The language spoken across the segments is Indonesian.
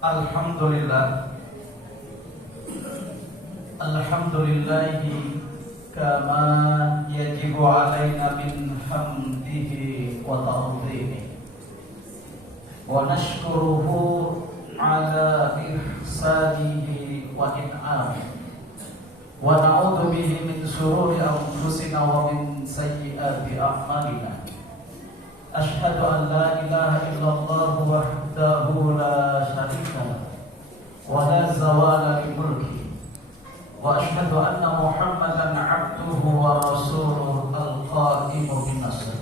Alhamdulillah. Alhamdulillahi kama yajibu alaina min hamdihi wa ta'zimihi wa nashkuruhu ala ihsanihi wa in'amihi wa na'udzu bihi min shururi anfusina wa min sayyiati a'malina. Ashhadu an la ilaha illallah wahdahu la syarika lahu wa la zawala li mulkihi wa ashhadu anna Muhammadan 'abduhu wa rasuluhu al-qa'imu bin-nasr.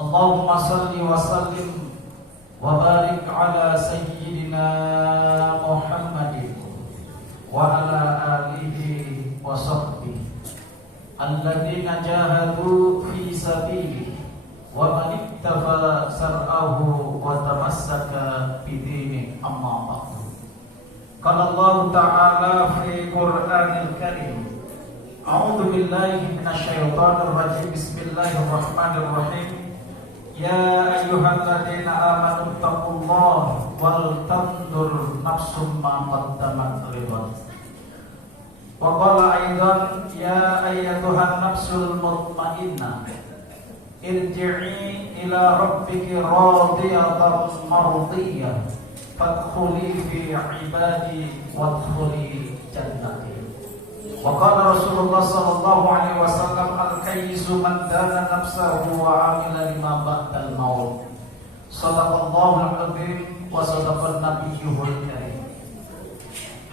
Allahumma shalli wa sallim wa barik ala sayyidina Muhammadin wa ala alihi wa sahbihi alladziina jahadu fi sabilihi wa man ittafa sar'ahu wa tamassaka bi dinihi amma ba'du. Qala Allah Ta'ala fi Qur'anil Karim, a'udzu billahi minasyaitonir rajim, bismillahirrahmanirrahim. Ya ayyuhalladzina amanu taqullaha wal tanzur nafsum ma qaddamat lighad. Wa qala aidan ya ayyatuhan nafsul mutmainnah irji'i ila rabbiki radiyatan mardiyah fadkhuli fi ibadi wadkhuli jannati. Wa qala Rasulullah sallallahu alaihi wasallam, al-kayyisu man dana nafsahu wa amila lima ba'dal maut. Shadaqallahul azim wa sadaqan nabiyyuhul karim.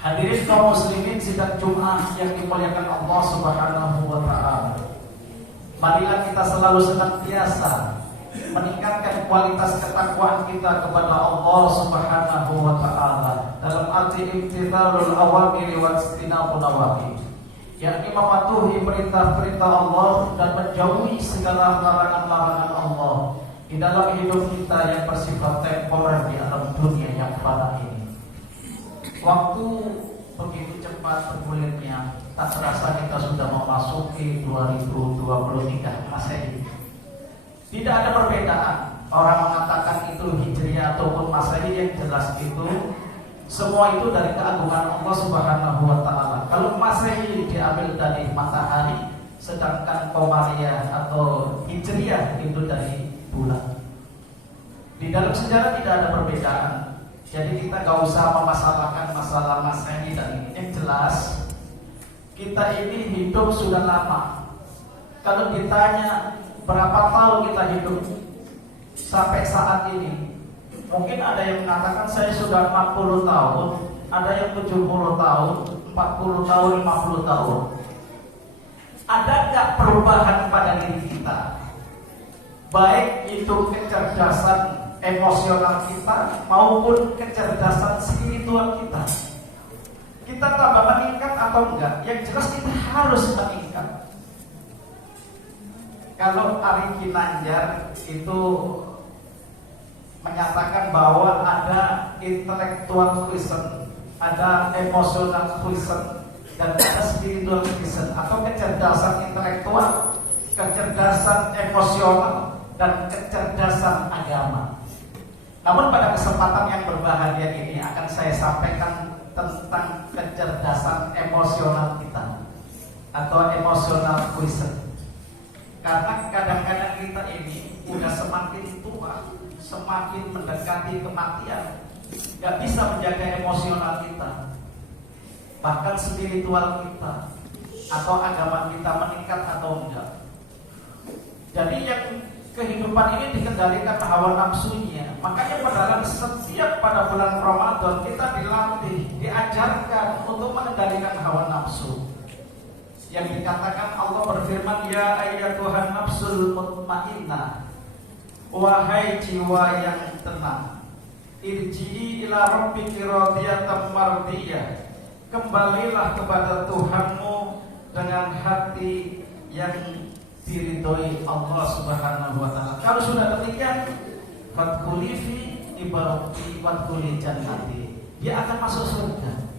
Hadirin kaum muslimin sidang Jumat yang dimuliakan Allah Subhanahu wa taala. Marilah kita selalu senantiasa meningkatkan kualitas ketakwaan kita kepada Allah Subhanahu wa taala dalam arti imtithalul awamiri wa ijtinabun nawahi, yakni mematuhi perintah-perintah Allah dan menjauhi segala larangan-larangan Allah di dalam hidup kita yang bersifat temporer di alam dunia yang fana ini. Waktu begitu cepat bergulirnya, tak terasa kita sudah memasuki 2023 Masehi. Tidak ada perbedaan. Orang mengatakan itu Hijriah ataupun Masehi, yang jelas itu semua itu dari keagungan Allah Subhanahu wa taala. Kalau Masehi diambil dari matahari, sedangkan Qamariyah atau Hijriah itu dari bulan. Di dalam sejarah tidak ada perbedaan. Jadi kita gak usah memasalahkan masalah Masehi dan ini. Yang jelas kita ini hidup sudah lama. Kalau ditanya berapa tahun kita hidup sampai saat ini, mungkin ada yang mengatakan saya sudah 40 tahun, ada yang 70 tahun, 40 tahun, 50 tahun. Ada gak perubahan pada diri kita? Baik itu kecerdasan emosional kita maupun kecerdasan spiritual kita. Kita tambah meningkat atau enggak? Yang jelas kita harus meningkat. Kalau Ari Ginanjar itu menyatakan bahwa ada intellectual quotient, ada emotional quotient, dan ada spiritual quotient, atau kecerdasan intelektual, kecerdasan emosional, dan kecerdasan agama. Namun pada kesempatan yang berbahagia ini akan saya sampaikan tentang kecerdasan emosional kita atau emotional quotient. Karena kadang-kadang kita ini udah semakin tua, semakin mendekati kematian, gak bisa menjaga emosional kita, bahkan spiritual kita atau agama kita meningkat atau enggak. Jadi yang kehidupan ini dikendalikan hawa nafsunya. Makanya pada setiap pada bulan Ramadan kita dilatih, diajarkan untuk mengendalikan hawa nafsu. Yang dikatakan Allah berfirman, ya ayyatuhan nafsul mutmainnah, wahai jiwa yang tenang, irji'i ila rabbiki radiyatan mardiyah, kembalilah kepada Tuhanmu dengan hati yang diridhoi Allah Subhanahu wa taala. Kalau sudah demikian, fadkhuli fi ibadi wadkhuli jannati, dia akan masuk surga.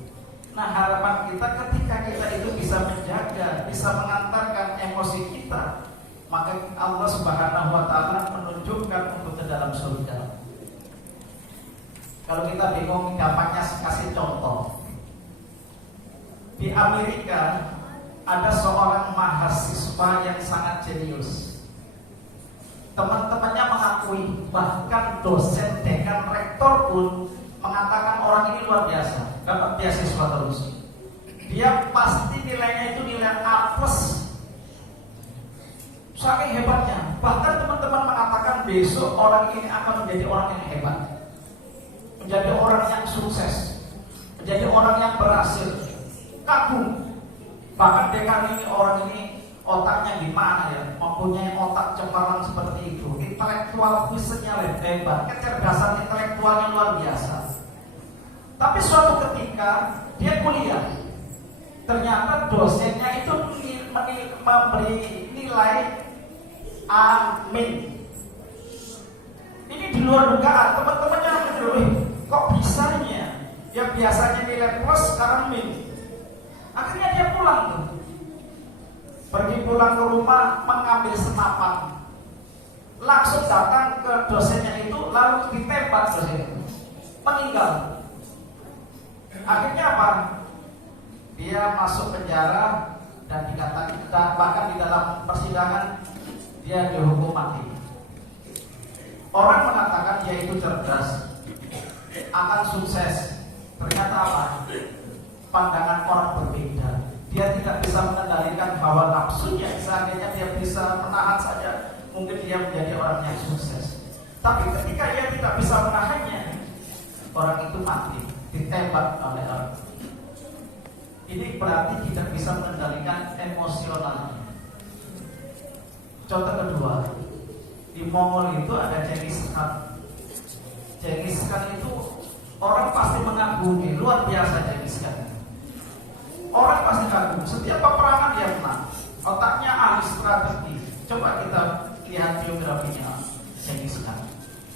Nah, harapan kita ketika kita itu bisa menjaga, bisa mengantarkan emosi kita, maka Allah Subhanahu wa taala menunjukkan untuk ke dalam surga. Kalau kita bingung gampangnya kasih contoh. Di Amerika ada seorang mahasiswa yang sangat jenius. Teman-temannya mengakui, bahkan dosen, dekan, rektor pun mengatakan orang ini luar biasa, dapat beasiswa terus. Dia pasti nilainya itu nilai A+. Saking hebatnya, bahkan teman-teman mengatakan besok orang ini akan menjadi orang yang hebat, menjadi orang yang sukses, menjadi orang yang berhasil. Kagum. Bahkan dekan ini, orang ini otaknya gimana ya, mempunyai otak cemerlang seperti itu, intelektual visinya hebat, kecerdasan intelektualnya luar biasa. Tapi suatu ketika dia kuliah, ternyata dosennya itu memberi nilai A-. Ini di luar dugaan. Teman-temannya kok bisanya? Ya biasanya nilai plus, sekarang min. Akhirnya dia pulang tuh. Pergi pulang ke rumah, mengambil senapan, langsung datang ke dosennya itu, lalu ditembak dosen itu, meninggal. Akhirnya apa? Dia masuk penjara dan dikatakan, bahkan di dalam persidangan dia dihukum mati. Orang mengatakan dia itu cerdas, akan sukses. Ternyata apa? Pandangan orang berbeda. Dia tidak bisa mengendalikan hawa nafsunya. Seandainya dia bisa menahan saja, mungkin dia menjadi orang yang sukses. Tapi ketika dia tidak bisa menahannya, orang itu mati, ditembak oleh orang. Ini berarti tidak bisa mengendalikan emosionalnya. Contoh kedua, di Mongol itu ada Genghis Khan. Genghis Khan itu orang pasti mengagumi, luar biasa Genghis Khan. Orang pasti kagum, setiap peperangan dia menang. Otaknya ahli strategi. Coba kita lihat biografinya Genghis Khan.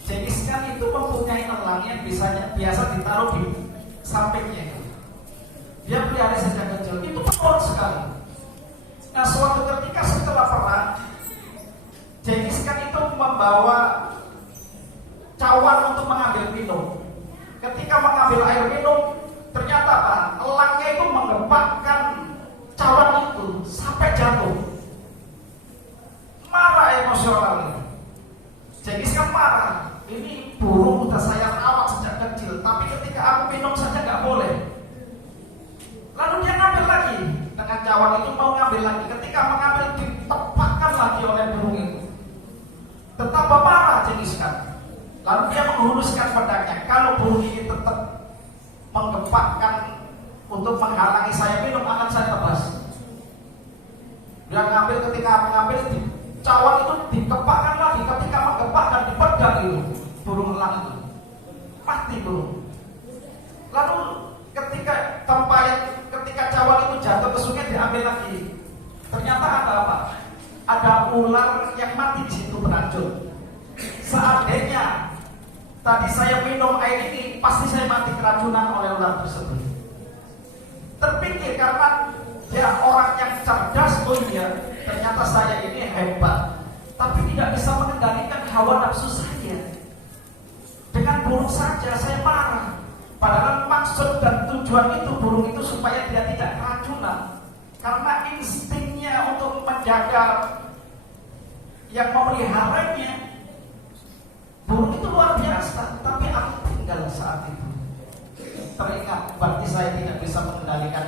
Genghis Khan itu mempunyai elang yang biasa ditaruh di sampingnya. Dia pelihara sejak kecil, itu kuat sekali. Nah, suatu ketika setelah perang, Genghis Khan itu membawa cawan untuk mengambil minum. Ketika mengambil air minum, ternyata apa? Elangnya itu menggempakkan cawan itu sampai jatuh. Marah emosionalnya. Genghis Khan marah. Ini burung udah saya rawat sejak kecil, tapi ketika aku minum saja nggak boleh. Lalu dia ngambil lagi dengan cawan itu, mau ngambil lagi. Ketika mengambil, ditepakkan lagi oleh burung itu. Tetap marah Genghis Khan. Lalu dia menghunuskan pedangnya. Kalau burung ini tetap menggempakkan untuk menghalangi saya minum, akan saya tebas. Dia ngambil, ketika mengambil, cawan itu dikepakkan lagi. Ketika menggempakkan di pedang itu, burung elang itu mati burung. Lalu ketika cawan itu jatuh ke sungai, diambil lagi. Ternyata ada apa? Ada ular yang mati di situ beracun. Seandainya tadi saya minum air ini, pasti saya mati keracunan oleh ular tersebut. Terpikir karena dia orang yang cerdas, oh iya, ternyata saya ini hebat, tapi tidak bisa mengendalikan hawa nafsu saya. Dengan burung saja saya marah. Padahal maksud dan tujuan itu burung itu supaya dia tidak keracunan. Karena instingnya untuk menjaga yang memeliharanya, burung itu luar biasa. Tapi aku tinggal saat itu teringat, berarti saya tidak bisa mengendalikan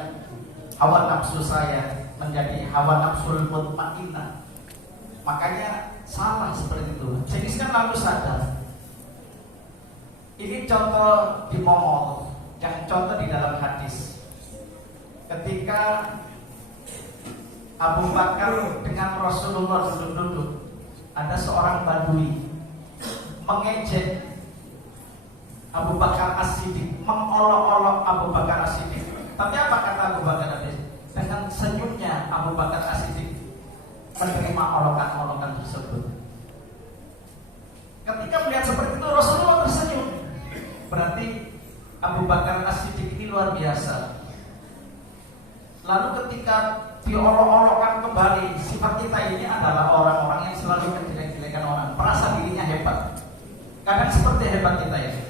hawa nafsu saya menjadi hawa nafsul mutmainnah. Makanya salah seperti itu. Jadi kan lalu sadar. Ini contoh di Mongol, yang contoh di dalam hadis. Ketika Abu Bakar dengan Rasulullah duduk-duduk, ada seorang Badui mengejek Abu Bakar As-Siddiq, mengolok-olok Abu Bakar As-Siddiq. Tapi apa kata Abu Bakar As-Siddiq? Dengan senyumnya Abu Bakar As-Siddiq menerima olokan-olokan tersebut. Ketika melihat seperti itu, Rasulullah tersenyum. Berarti Abu Bakar As-Siddiq ini luar biasa. Lalu ketika diolok-olokkan kembali, sifat kita ini adalah orang-orang yang selalu menjelek-jelekan orang, merasa dirinya hebat. Kadang seperti hebat kita ini.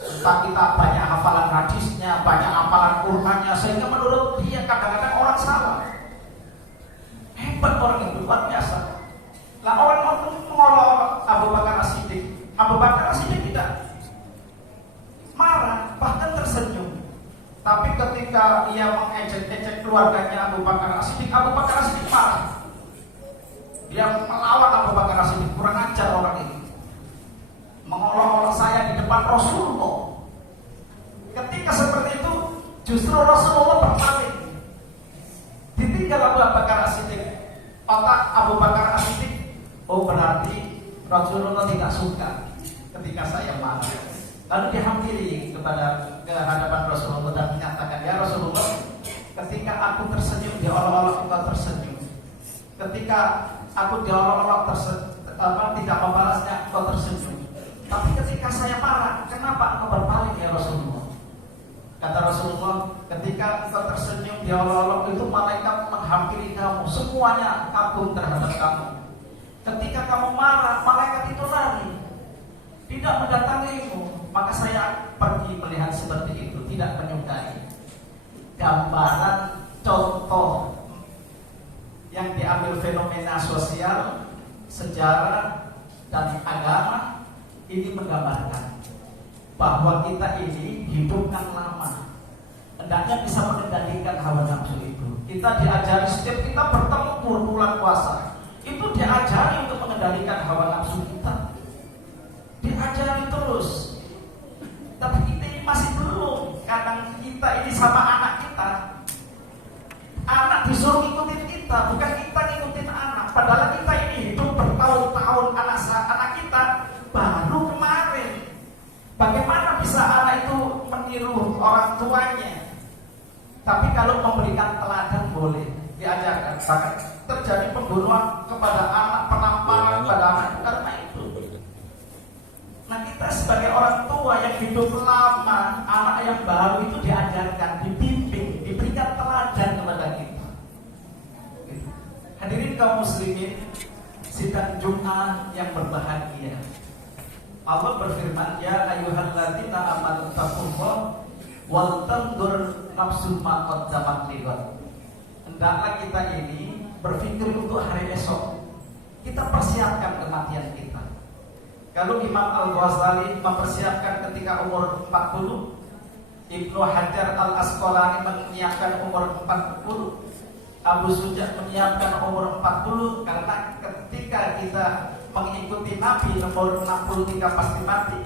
Entah kita banyak hafalan hadisnya, banyak hafalan Qur'annya, sehingga menurut dia kadang-kadang orang salah. Hebat orang itu, luar biasa. Lah orang itu mengolok Abu Bakar As-Siddiq. Abu Bakar As-Siddiq tidak marah, bahkan tersenyum. Tapi ketika ia mengejek-ejek keluarganya Abu Bakar As-Siddiq, Abu Bakar As-Siddiq marah. Dia melawan Abu Bakar As-Siddiq, kurang ajar orang ini. Mengolok-olok saya di depan Rasulullah. Ketika seperti itu, justru Rasulullah berpaling. Ditinggal Abu Bakar As-Siddiq. Otak Abu Bakar As-Siddiq, oh berarti Rasulullah tidak suka ketika saya marah. Lalu dihampiri ke hadapan Rasulullah dan menyatakan, ya Rasulullah, ketika aku tersenyum, diolok-olok engkau tersenyum. Ketika aku diolok-olok tidak membalasnya, engkau tersenyum. Tapi ketika saya marah, kenapa engkau berpaling ya Rasulullah? Kata Rasulullah, ketika engkau tersenyum, diolok-olok, itu malaikat menghampiri kamu, semuanya kagum terhadap kamu. Ketika kamu marah, malaikat itu lari, tidak mendatangimu. Maka saya pergi melihat seperti itu, tidak menyukai. Gambaran contoh yang diambil fenomena sosial, sejarah, dan agama, ini menggambarkan bahwa kita ini hidup yang lama, hendaknya bisa mengendalikan hawa nafsu itu. Kita diajari setiap kita bertempur bulan puasa, itu diajari untuk mengendalikan hawa nafsu kita, diajari terus. Tapi kita ini masih belum. Kadang kita ini sama anak kita, anak disuruh ngikutin kita, bukan kita ngikutin anak. Padahal kita ini hidup bertahun-tahun, anak kita baru kemarin. Bagaimana bisa anak itu meniru orang tuanya? Tapi kalau memberikan teladan boleh diajarkan. Bahkan terjadi pembunuhan kepada anak, penamparan kepada anak karena itu. Nah, kita sebagai orang tua yang hidup lama, anak yang baru itu diajarkan, dibimbing, diberikan teladan kepada kita. Hadirin kaum muslimin, sidang Jumat yang berbahagia. Allah berfirman, ya ayyuhalladzina amanu taqullaha wal tanzur nafsum ma qaddamat lighad. Hendaklah kita ini berpikir untuk hari esok. Kita persiapkan kematian kita. Kalau Imam Al-Ghazali mempersiapkan ketika umur 40, Ibnu Hajar Al-Asqalani menyiapkan umur 40, Abu Suja menyiapkan umur 40, karena ketika kita mengikuti Nabi umur 63 pasti mati,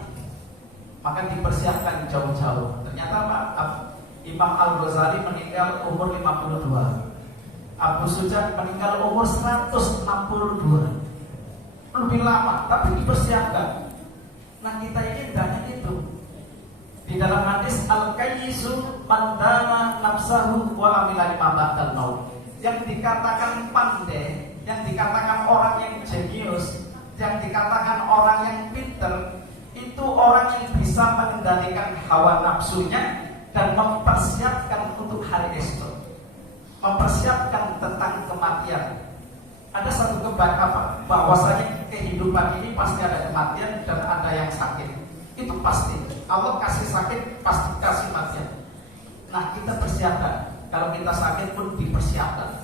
maka dipersiapkan jauh-jauh. Ternyata Imam Al-Ghazali meninggal umur 52, Abu Suja meninggal umur 162. Lebih lama, tapi dipersiapkan. Nah, kita ini hendaknya itu. Di dalam hadis al-kayyisu man dana nafsahu wa amila lima ba'dal maut. Yang dikatakan pandai, yang dikatakan orang yang jenius, yang dikatakan orang yang pinter, itu orang yang bisa mengendalikan hawa nafsunya dan mempersiapkan untuk hari esok, mempersiapkan tentang kematian. Ada satu kebahagiaan bahwasanya kehidupan ini pasti ada kematian dan ada yang sakit. Itu pasti. Allah kasih sakit, pasti kasih kematian. Nah, kita persiapkan. Kalau kita sakit pun dipersiapkan.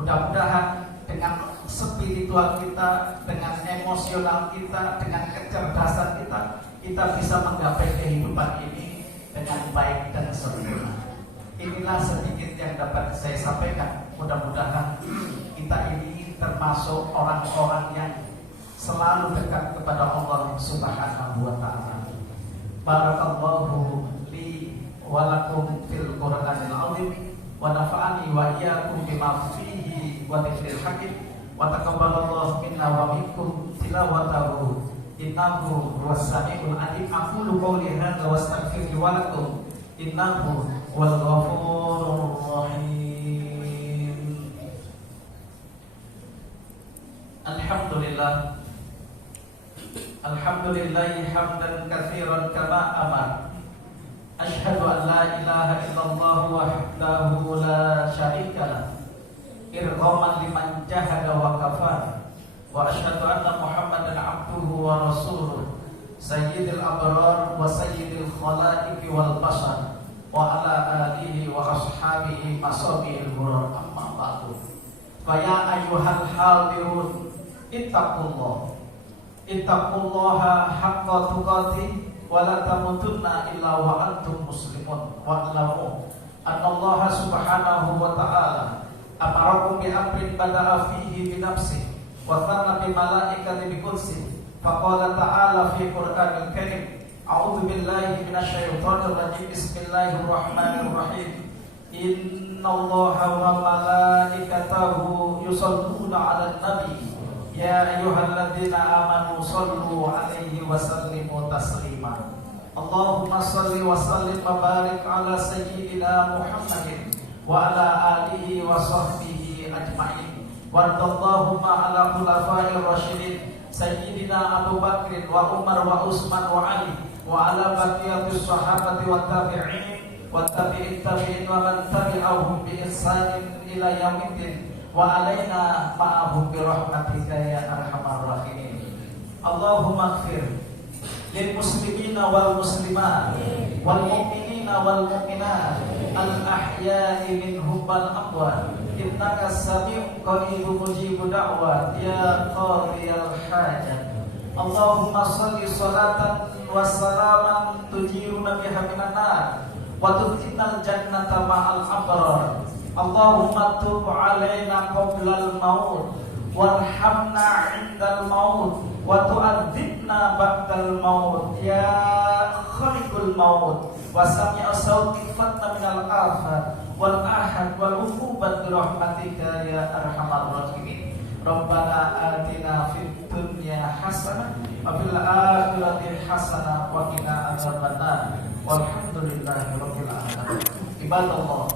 Mudah-mudahan dengan spiritual kita, dengan emosional kita, dengan kecerdasan kita, kita bisa menggapai kehidupan ini dengan baik dan sempurna. Inilah sedikit yang dapat saya sampaikan. Mudah-mudahan kita ini termasuk orang-orang yang selalu dekat kepada Allah Subhanahu wa ta'ala. Barakallahu li wa lakum fil Qur'anil 'azim wa nafa'ani wa iyyakum bima fihi wa dzikril hakim wa taqabbalallahu minna wa minkum tilawatahu innahu huwas samiul 'alim. Aqulu qawli hadza wa astaghfiru wa lakum innahu wal ghafurur rahim. Alhamdulillah, alhamdulillahi hamdan katsiran kama amar. Asyhadu an la ilaha illallah wahdahu la syarika lah, irghaman liman jahada wa kafar. Wa asyhadu anna Muhammadan abduhu wa rasuluh sayyidil abrar wa sayyidil khalaiqi wal bashar wa ala alihi wa ashabihi masabiil ghurur, amma ba'du. Fa ya ayyuhal hadirun ittaqullaha haqqa tuqatih wa la tamutunna illa wa antum muslimun wa alamu annallaha subhanahu wa ta'ala amarakum bi amrin bada'a fihi bi nafsihi wa thanna bi malaikati bi qudsihi faqala ta'ala fi Qur'anil Karim a'udzu billahi minasyaitonir rajim bismillahirrahmanirrahim innallaha wa malaikatahu yusholluna 'alan nabi ya ayyuhalladzina amanu shallu 'alaihi wa sallimu taslima. Allahumma shalli wa sallim wa barik ala sayyidina Muhammadin wa ala alihi wa sahbihi ajma'in. Warḍallahumma ala khulafa'ir rasyidin sayyidina Abu Bakr wa Umar wa Utsman wa Ali wa ala baqiyatis sahabati wat tabi'in wat tabi'in tabi'in wa man tabi'ahum bi ihsanin ila yaumiddin wa alaina ma'ahum bi rahmatika ya arhamar rahimin. Allahumma ighfir lil muslimina wal muslimat wal mu'minina wal mu'minat al ahya'i minhum wal amwat innaka sami'un qaribun mujibud da'wat ya qadiyal hajat. Allahumma shalli salatan wa salaman tujiruna biha minan nar wa tudkhilnal jannata ma'al abrar. Allahumma tub 'alaina qablal maut warhamna 'indal maut wa tu'adzibna ba'dal maut ya khaliqul maut wa sami'a sawti fatna minal afat wal ahad wal uqubat bi rahmatika ya arhamar rahimin. Rabbana atina fid dunya hasanah wa fil akhirati hasanah wa qina adzabannar walhamdulillahi rabbil alamin. Ibadallah,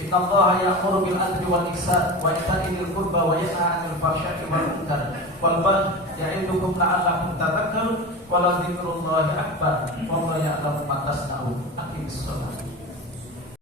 innallaha ya'muru bil 'adli wal ihsan wa ita'i dzil qurba wa yanha 'anil fahsya'i wal munkar wal baghi ya'idukum la'allakum tadhakkarun wa la dzikrullahi akbar wallahu ya'lamu ma tasna'un. Aqimis shalah.